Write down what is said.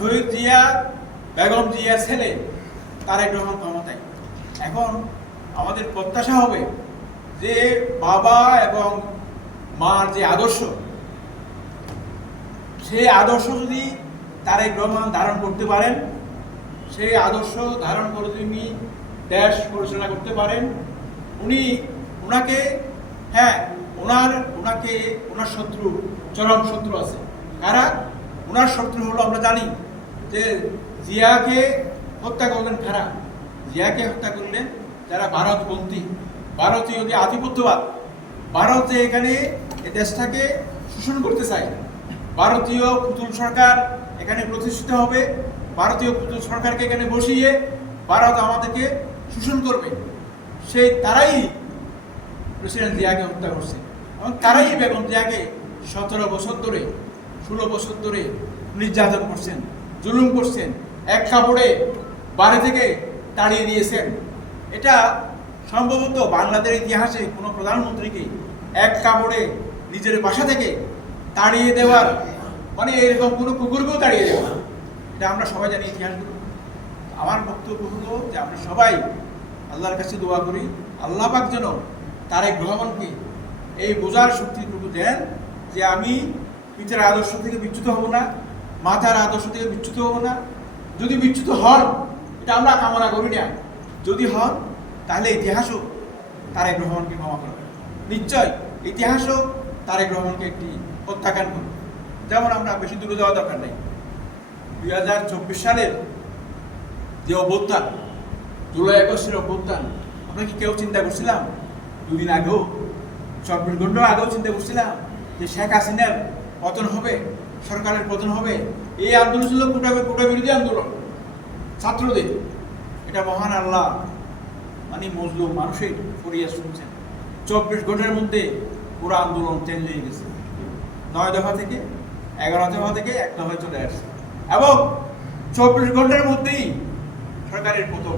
শহীদ জিয়া বেগম জিয়ার ছেলে তারেক রহমান ক্ষমতায়। এখন আমাদের প্রত্যাশা হবে যে বাবা এবং মার যে আদর্শ, সেই আদর্শ যদি তারেক রহমান ধারণ করতে পারেন, সেই আদর্শ ধারণ করে তিনি দেশ পরিচালনা করতে পারেন, ওনার শত্রু, চরম শত্রু আছে। কারা? ওনার শত্রু হলো, আমরা জানি যে জিয়াকে হত্যা করলেন কারা? জিয়াকে হত্যা করলেন যারা ভারতপন্থী, ভারতীয় যে আধিপত্যবাদ, ভারত যে এখানে এই দেশটাকে শোষণ করতে চায়, ভারতীয় পুতুল সরকার এখানে প্রতিষ্ঠিত হবে, ভারতীয় পুতুল সরকারকে এখানে বসিয়ে ভারত আমাদেরকে শোষণ করবে, তারাই প্রেসিডেন্ট জিয়াকে হত্যা করছে। এবং তারাই বেগম জিয়াকে 17 বছর ধরে 16 বছর ধরে নির্যাতন করছেন, জুলুম করছেন, এক কাপড়ে বাড়ি থেকে তাড়িয়ে দিয়েছেন। এটা সম্ভবত বাংলাদেশের ইতিহাসে কোনো প্রধানমন্ত্রীকে এক কাপড়ে নিজের বাসা থেকে তাড়িয়ে দেওয়ার, মানে এরকম কোনো কুকুরকেও তাড়িয়ে দেওয়া, এটা আমরা সবাই জানি ইতিহাসগুলো। আমার বক্তব্য হলো যে আমরা সবাই আল্লাহর কাছে দোয়া করি, আল্লাহ পাক যেন তারেক রহমানকে এই বোঝার শক্তিটুকু দেন যে আমি পিতার আদর্শ থেকে বিচ্যুত হব না, মাতার আদর্শ থেকে বিচ্যুত হব না। যদি বিচ্যুত হন, এটা আমরা কামনা করি না, যদি হন তাহলে ইতিহাসও তারেক রহমানকে ক্ষমা করবে, নিশ্চয় ইতিহাসও তারেক রহমানকে একটি প্রত্যাখ্যান করবে। যেমন আমরা বেশি দূরে যাওয়া দরকার নেই, 2024 সালের যে অভ্যুত্থান, জুলাই 21-এর অভ্যুত্থান, আমরা কি কেউ চিন্তা করছিলাম? দুদিন আগেও, 24 ঘন্টা আগেও চিন্তা করছিলাম যে শেখ হাসিনার পতন হবে, সরকারের পতন হবে? এই আন্দোলন ছিল কোটা বিরোধী আন্দোলন ছাত্রদের। এটা মহান আল্লাহ মানে মজলুম মানুষের ফরিয়াদ শুনছেন। 24 ঘন্টার মধ্যে পুরো আন্দোলন চেঞ্জ হয়ে গেছে, 9 দফা থেকে 11 দফা থেকে 1 দফায় চলে আসছে, এবং 24 ঘন্টার মধ্যেই সরকারের পতন।